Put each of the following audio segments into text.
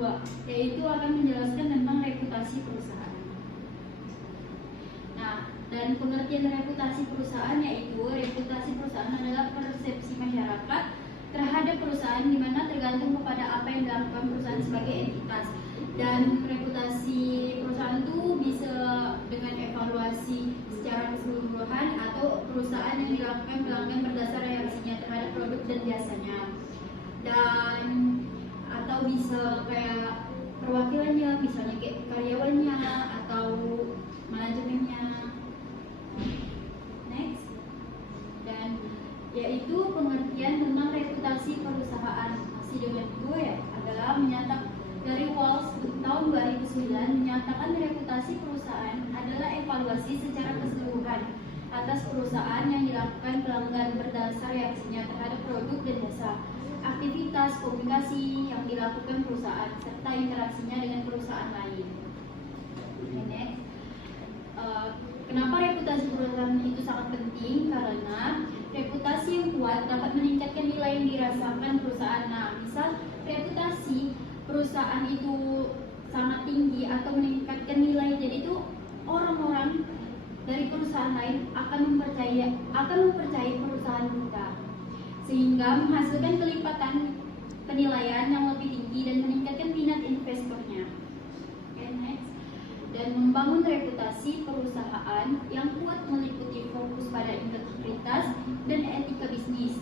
kedua, yaitu akan menjelaskan tentang reputasi perusahaan. Nah, dan pengertian reputasi perusahaan yaitu reputasi perusahaan adalah persepsi masyarakat terhadap perusahaan, di mana tergantung kepada apa yang dilakukan perusahaan sebagai entitas. Dan reputasi perusahaan itu bisa dengan evaluasi secara keseluruhan atau perusahaan yang dilakukan pelanggan berdasar reaksinya terhadap produk dan jasanya, dan atau bisa kayak perwakilannya, misalnya kayak karyawannya atau manajemennya. Next, dan yaitu pengertian tentang reputasi perusahaan. Masih dengan gue adalah menyatakan dari Walsh tahun 2009 menyatakan reputasi perusahaan adalah evaluasi secara keseluruhan atas perusahaan yang dilakukan pelanggan berdasar reaksinya terhadap produk dan jasa, aktivitas komunikasi yang dilakukan perusahaan, serta interaksinya dengan perusahaan lain. Next. Kenapa reputasi perusahaan itu sangat penting? Karena reputasi yang kuat dapat meningkatkan nilai yang dirasakan perusahaan. Nah, misal reputasi perusahaan itu sangat tinggi atau meningkatkan nilai, jadi itu orang-orang dari perusahaan lain akan mempercayai perusahaan kita, sehingga menghasilkan kelipatan penilaian yang lebih tinggi dan meningkatkan minat investornya. Okay, next. Dan membangun reputasi perusahaan yang kuat meliputi fokus pada integritas dan etika bisnis,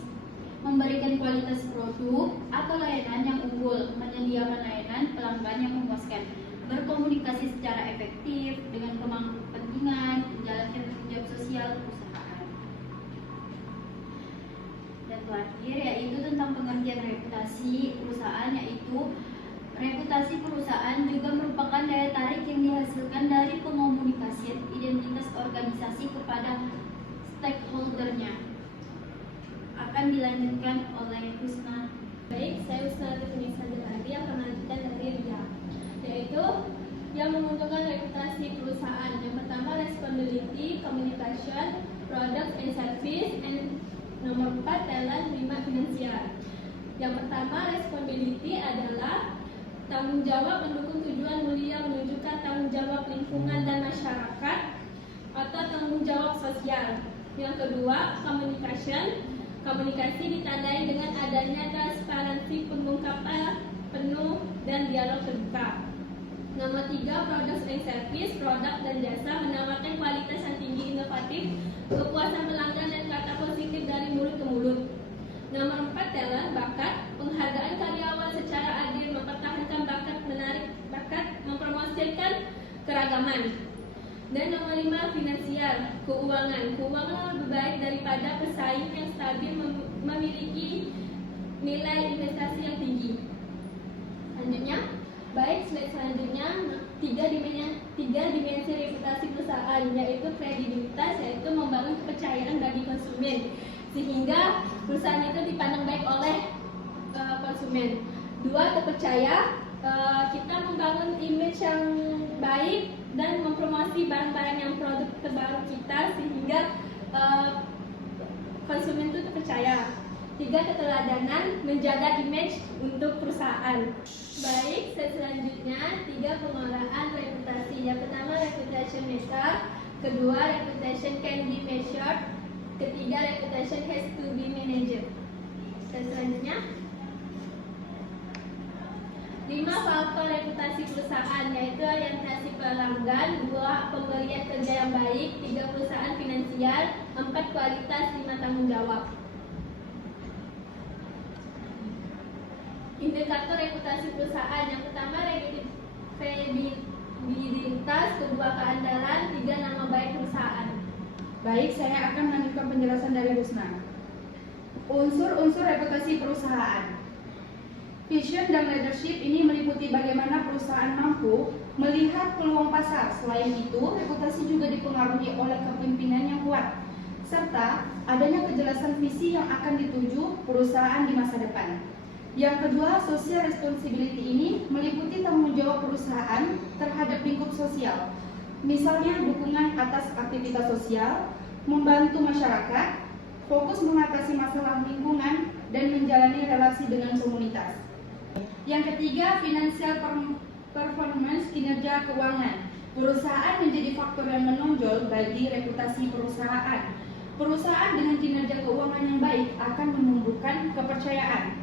memberikan kualitas produk atau layanan yang unggul, menyediakan layanan pelanggan yang memuaskan, berkomunikasi secara efektif dengan pemangku kepentingan, menjalankan tanggung jawab sosial perusahaan. Dan terakhir yaitu tentang pengertian reputasi perusahaan, yaitu reputasi perusahaan juga merupakan daya tarik yang dihasilkan dari pengomunikasian identitas organisasi kepada stakeholdernya. Akan dilanjutkan oleh Husna. Baik, saya Husna Tiffany Sanjari yang akan melanjutkan dari Ria, yaitu yang menguntungkan reputasi perusahaan. Yang pertama, responsibility, communication, product and service, and nomor 4, talent, 5, finansial. Yang pertama, responsibility adalah tanggung jawab mendukung tujuan mulia, menunjukkan tanggung jawab lingkungan dan masyarakat atau tanggung jawab sosial. Yang kedua, komunikasi ditandai dengan adanya transparansi, pengungkapan penuh dan dialog terbuka. Nomor 3, product and service, produk dan jasa menawarkan kualitas yang tinggi, inovatif, kepuasan pelanggan dan kata positif dari mulut ke mulut. Nomor 4, talent, bakat, penghargaan karyawan secara adil, mempertahankan bakat, menarik bakat, mempromosikan keragaman. Dan nomor 5, finansial, keuangan. Keuangan lebih baik daripada pesaing yang stabil, memiliki nilai investasi yang tinggi. Selanjutnya, baik slide selanjutnya, tiga dimensi reputasi perusahaan, yaitu kredibilitas, yaitu membangun kepercayaan bagi konsumen sehingga perusahaan itu dipandang baik oleh konsumen. 2, terpercaya, kita membangun image yang baik dan mempromosi barang-barang yang produk terbaru kita sehingga konsumen itu terpercaya. 3, keteladanan, menjaga image untuk perusahaan. Baik, selanjutnya 3, pengolahan reputasi. Yang pertama, reputation measure. Kedua, reputation can be measured. Ketiga, reputation has to be managed. Dan selanjutnya 5, faktor reputasi perusahaan, yaitu orientasi pelanggan. 2, pemberian kerja yang baik. 3, perusahaan finansial. 4, kualitas. 5, tanggung jawab. Indikator reputasi perusahaan. Yang pertama, kredibilitas. Kedua, keandalan. 3, nama baik perusahaan. Baik, saya akan melanjutkan penjelasan dari Husna. Unsur-unsur reputasi perusahaan. Vision dan leadership ini meliputi bagaimana perusahaan mampu melihat peluang pasar. Selain itu, reputasi juga dipengaruhi oleh kepemimpinan yang kuat, serta adanya kejelasan visi yang akan dituju perusahaan di masa depan. Yang kedua, social responsibility ini meliputi tanggung jawab perusahaan terhadap lingkup sosial. Misalnya dukungan atas aktivitas sosial, membantu masyarakat, fokus mengatasi masalah lingkungan, dan menjalani relasi dengan komunitas. Yang ketiga, financial performance, kinerja keuangan. Perusahaan menjadi faktor yang menonjol bagi reputasi perusahaan. Perusahaan dengan kinerja keuangan yang baik akan menumbuhkan kepercayaan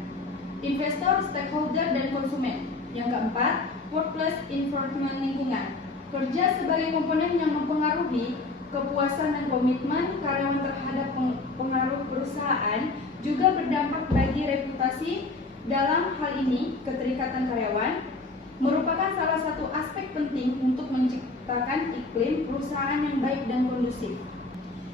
investor, stakeholder, dan konsumen. Yang keempat, workplace environment, lingkungan. Kerja sebagai komponen yang mempengaruhi kepuasan dan komitmen karyawan terhadap pengaruh perusahaan juga berdampak bagi reputasi. Dalam hal ini, keterikatan karyawan merupakan salah satu aspek penting untuk menciptakan iklim perusahaan yang baik dan kondusif.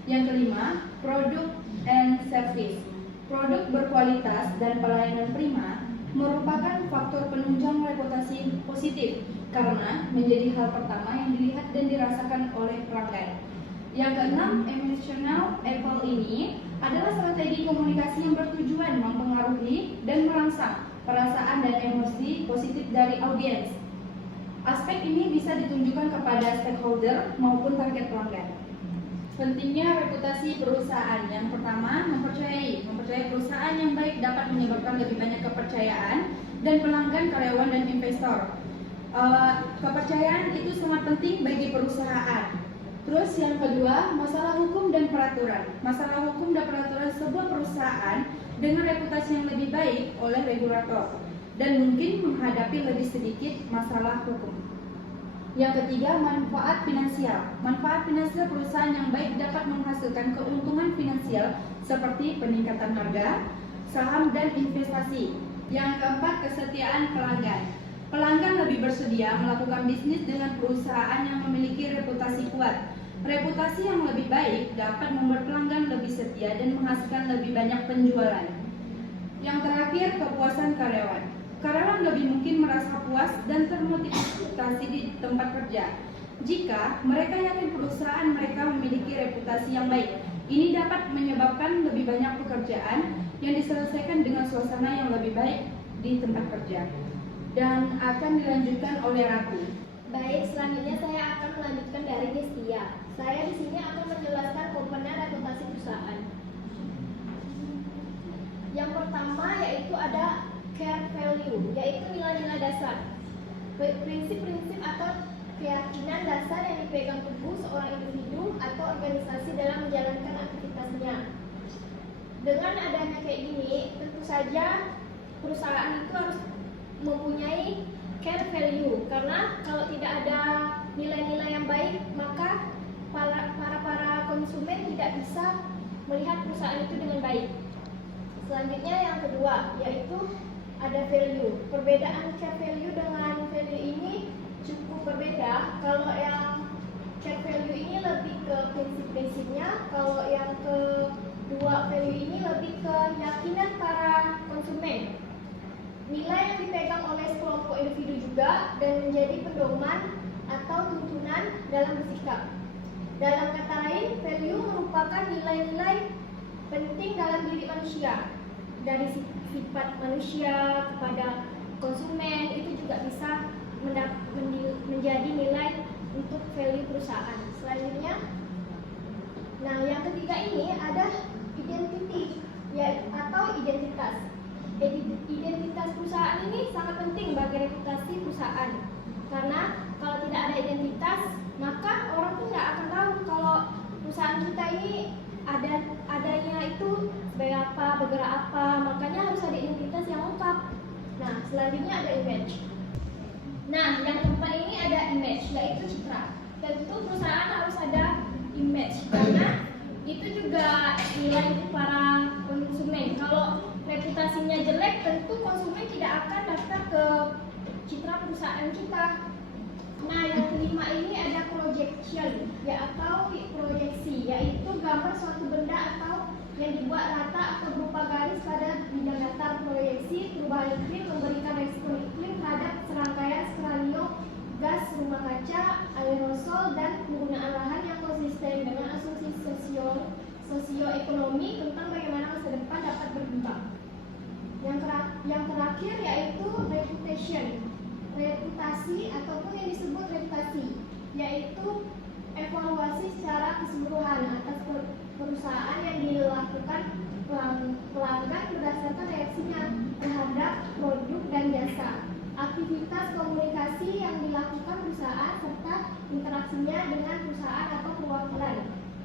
Yang kelima, produk and service. Produk berkualitas dan pelayanan prima merupakan faktor penunjang reputasi positif karena menjadi hal pertama yang dilihat dan dirasakan oleh pelanggan. Yang keenam, emotional appeal ini adalah strategi komunikasi yang bertujuan mempengaruhi dan merangsang perasaan dan emosi positif dari audiens. Aspek ini bisa ditunjukkan kepada stakeholder maupun target pelanggan. Pentingnya reputasi perusahaan. Yang pertama, mempercayai perusahaan yang baik dapat menyebabkan lebih banyak kepercayaan dan pelanggan, karyawan, dan investor. Kepercayaan itu sangat penting bagi perusahaan. Terus yang kedua, masalah hukum dan peraturan. Masalah hukum dan peraturan sebuah perusahaan dengan reputasi yang lebih baik oleh regulator dan mungkin menghadapi lebih sedikit masalah hukum. Yang ketiga, manfaat finansial. Manfaat finansial perusahaan yang baik dapat menghasilkan keuntungan finansial seperti peningkatan harga, saham, dan investasi. Yang keempat, kesetiaan pelanggan. Pelanggan lebih bersedia melakukan bisnis dengan perusahaan yang memiliki reputasi kuat. Reputasi yang lebih baik dapat membuat pelanggan lebih setia dan menghasilkan lebih banyak penjualan. Yang terakhir, kepuasan karyawan. Karyawan lebih mungkin merasa puas dan termotivasi di tempat kerja jika mereka yakin perusahaan mereka memiliki reputasi yang baik. Ini dapat menyebabkan lebih banyak pekerjaan yang diselesaikan dengan suasana yang lebih baik di tempat kerja. Dan akan dilanjutkan oleh Ratu. Baik, selanjutnya saya akan melanjutkan dari Destia. Saya di sini akan menjelaskan komponen reputasi perusahaan. Yang pertama yaitu ada core value, yaitu nilai-nilai dasar. Prinsip-prinsip atau keyakinan dasar yang dipegang teguh seorang individu atau organisasi dalam menjalankan aktivitasnya. Dengan adanya kayak gini, tentu saja perusahaan itu harus mempunyai core value, karena kalau tidak ada nilai-nilai yang baik, maka para konsumen tidak bisa melihat perusahaan itu dengan baik. Selanjutnya yang kedua yaitu ada value. Perbedaan core value dengan value ini cukup berbeda. Kalau yang core value ini lebih ke prinsip-prinsipnya, kalau yang kedua value ini lebih ke keyakinan para konsumen. Nilai yang dipegang oleh sekelompok individu juga dan menjadi pedoman atau tuntunan dalam bersikap. Dalam kata lain, value merupakan nilai-nilai penting dalam diri manusia. Dari sifat manusia kepada konsumen itu juga bisa menjadi nilai untuk value perusahaan. Selanjutnya, nah yang ketiga ini ada identity atau identitas. Identitas perusahaan ini sangat penting bagi reputasi perusahaan, karena kalau tidak ada identitas maka orang tuh nggak akan tahu kalau perusahaan kita ini adanya itu sebagai apa, bergerak apa. Makanya harus ada identitas yang lengkap. Nah, selanjutnya ada image. Nah, yang keempat ini ada image, yaitu citra. Tentu perusahaan harus ada image karena itu juga nilai untuk para konsumen. Kalau reputasinya jelek, tentu konsumen tidak akan daftar ke citra perusahaan kita. Nah, yang kelima ini ada projection, atau proyeksi, yaitu gambar suatu benda atau yang dibuat rata atau berupa garis pada bidang datar. Proyeksi perubahan iklim memberikan respon iklim terhadap serangkaian skenario gas rumah kaca, aerosol, dan penggunaan lahan yang konsisten dengan asumsi sosioekonomi tentang bagaimana masa depan dapat berkembang. Yang terakhir yaitu reputation. Reputasi ataupun yang disebut reputasi, yaitu evaluasi secara keseluruhan atas perusahaan yang dilakukan pelanggan berdasarkan reaksinya terhadap produk dan jasa. aktivitas komunikasi yang dilakukan perusahaan serta interaksinya dengan perusahaan atau perwakilan.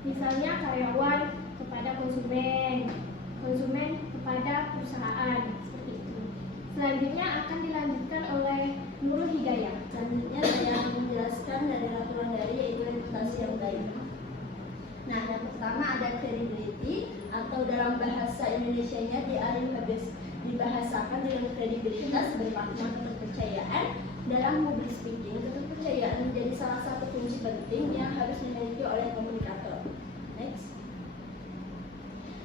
Misalnya karyawan kepada konsumen, konsumen kepada perusahaan, seperti itu. Selanjutnya akan dilanjutkan oleh Nurul Hidayah. Selanjutnya saya akan menjelaskan dari ratulan dari yaitu reputasi yang baik. Nah, yang pertama ada credibility atau dalam bahasa Indonesianya dibahasakan dengan kredibilitas bermakna kepercayaan. Dalam public speaking, kepercayaan menjadi salah satu kunci penting yang harus dimiliki oleh komunikator. Next.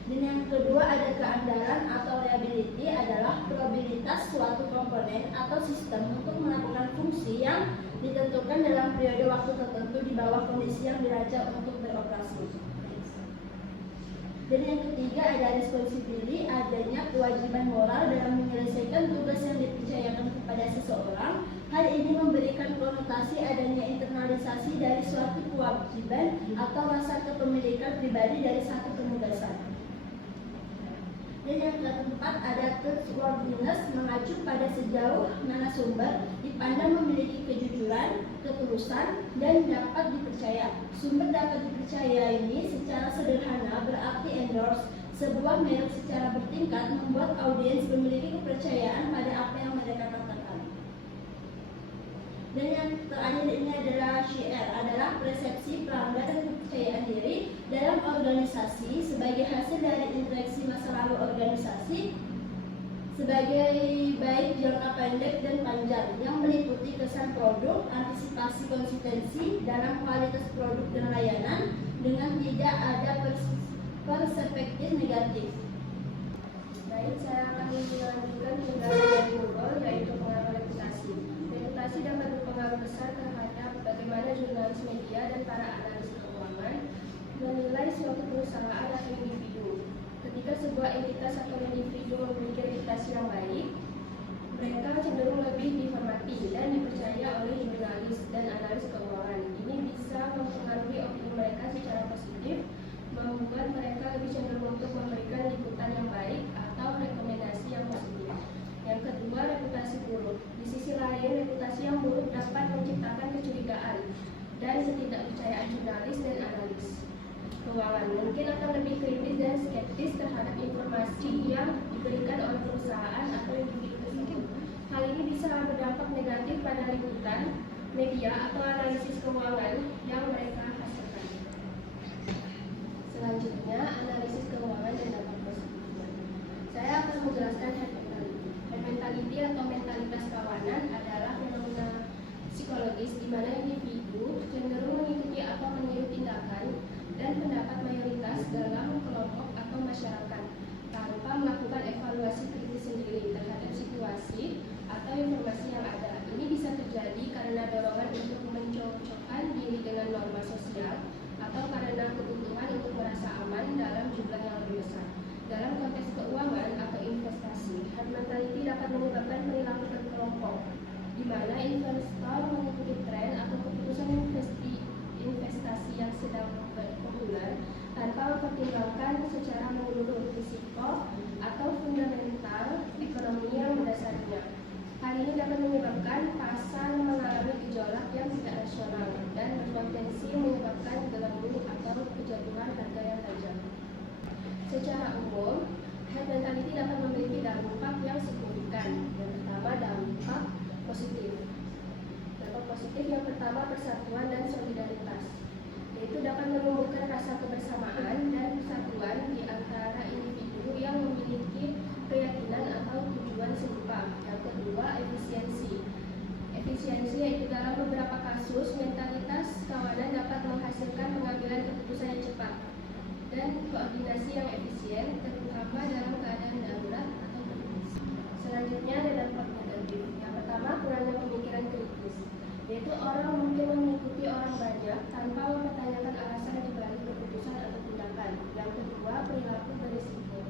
Dan yang kedua ada keandalan atau reliability adalah probabilitas suatu komponen atau sistem untuk melakukan fungsi yang ditentukan dalam periode waktu tertentu di bawah kondisi yang dirancang untuk beroperasi. Dan yang ketiga ada responsibility, adanya kewajiban moral dalam menyelesaikan tugas yang dipercayakan kepada seseorang. Hal ini memberikan konotasi adanya internalisasi dari suatu kewajiban atau rasa kepemilikan pribadi dari satu penugasan. Dan yang keempat ada trustworthiness, mengacu pada sejauh mana sumber dipandang memiliki kejujuran, ketulusan, dan dapat dipercaya. Sumber dapat dipercaya ini secara sederhana berarti endorse sebuah merek secara bertingkat, membuat audiens memiliki kepercayaan pada apa yang mereka katakan. Dan yang terakhir ini adalah share, adalah persepsi, pelanggan, dan kepercayaan diri dalam organisasi sebagai hasil dari interaksi masa lalu organisasi sebagai baik jangka pendek dan panjang yang meliputi kesan produk, antisipasi konsistensi dalam kualitas produk dan layanan dengan tidak ada perspektif negatif. Baik, saya akan melanjutkan penjelasan dari Nurul, yaitu pengaruh reputasi. Reputasi dapat berpengaruh besar terhadap bagaimana jurnalis media dan para analis keuangan menilai suatu perusahaan atau individu. Ketika sebuah entitas atau individu memiliki reputasi yang baik, mereka cenderung lebih dihormati dan dipercaya oleh jurnalis dan analis keuangan. Ini bisa mempengaruhi opini mereka secara positif, membuat mereka lebih cenderung untuk memberikan liputan yang baik atau rekomendasi yang positif. Yang kedua, reputasi buruk. Di sisi lain, reputasi yang buruk dapat menciptakan kecurigaan dan ketidakpercayaan jurnalis dan analis keuangan. Mungkin akan lebih kritis dan skeptis terhadap informasi yang diberikan oleh perusahaan atau individu tersebut. Hal ini bisa berdampak negatif pada liputan, media, atau analisis keuangan yang mereka hasilkan. Selanjutnya, analisis keuangan dan dampak positifnya. Saya akan menjelaskan head mentality. Head mentality atau mentalitas kawanan adalah fenomena psikologis di mana individu cenderung mengikuti atau meniru tindakan dan pendapat mayoritas dalam kelompok atau masyarakat tanpa melakukan evaluasi kritis sendiri terhadap situasi atau informasi yang ada. Ini bisa terjadi karena dorongan untuk mencocokkan diri dengan norma sosial atau karena kebutuhan untuk merasa aman dalam jumlah yang lebih besar. Dalam konteks keuangan atau investasi, herd mentality dapat menyebabkan perilaku berkelompok, di mana investor mengikuti tren atau keputusan investasi yang sedang populer tanpa mempertimbangkan secara menyeluruh risiko atau fundamental ekonomi yang mendasarinya. Hal ini dapat menyebabkan pasar mengalami gejolak yang tidak rasional dan berpotensi menyebabkan gelembung atau kejatuhan harga yang tajam. Secara umum, herd mentality dapat memiliki dampak yang signifikan. Yang pertama, dampak positif. Dampak positif yang pertama, persatuan dan solidaritas, yaitu dapat menumbuhkan rasa kebersamaan dan persatuan di antara individu yang memiliki keyakinan atau tujuan serupa. Yang kedua, efisiensi. Efisiensi yaitu dalam beberapa kasus, mentalitas kawanan dapat menghasilkan pengambilan keputusan yang cepat dan koordinasi yang efisien, terutama dalam keadaan darurat atau kritis. Selanjutnya ada dampak negatif. Yang pertama, kurangnya pemikiran kritis, yaitu orang mungkin mengikuti orang banyak tanpa mempertanyakan alasan dibalik keputusan atau tindakan. Yang kedua, perilaku berisiko,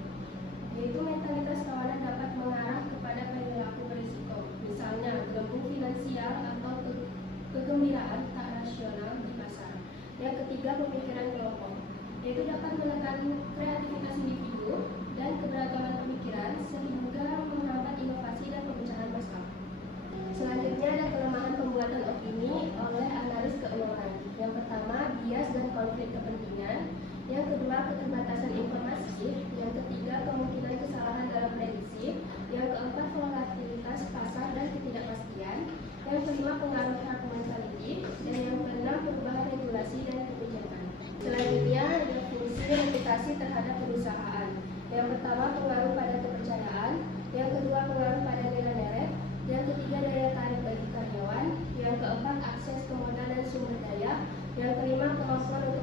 yaitu mentalitas kawanan dapat mengarah kepada perilaku berisiko, misalnya gelembung finansial atau kegembiraan tak rasional di pasar. Yang ketiga, pemikiran kelompok, yaitu dapat menekan kreativitas individu dan keberagaman pemikiran sehingga menghambat inovasi dan pemecahan masalah. Selanjutnya keterbatasan informasi. Yang ketiga, kemungkinan kesalahan dalam prediksi. Yang keempat, volatilitas pasar dan ketidakpastian. Yang kelima, pengaruh herd mentality. Dan yang keenam, perubahan regulasi dan kebijakan. Selanjutnya, definisi reputasi terhadap perusahaan. Yang pertama, pengaruh pada kepercayaan. Yang kedua, pengaruh pada nilai merek. Yang ketiga, daya tarik bagi karyawan. Yang keempat, akses ke modal dan sumber daya. Yang kelima, kemampuan untuk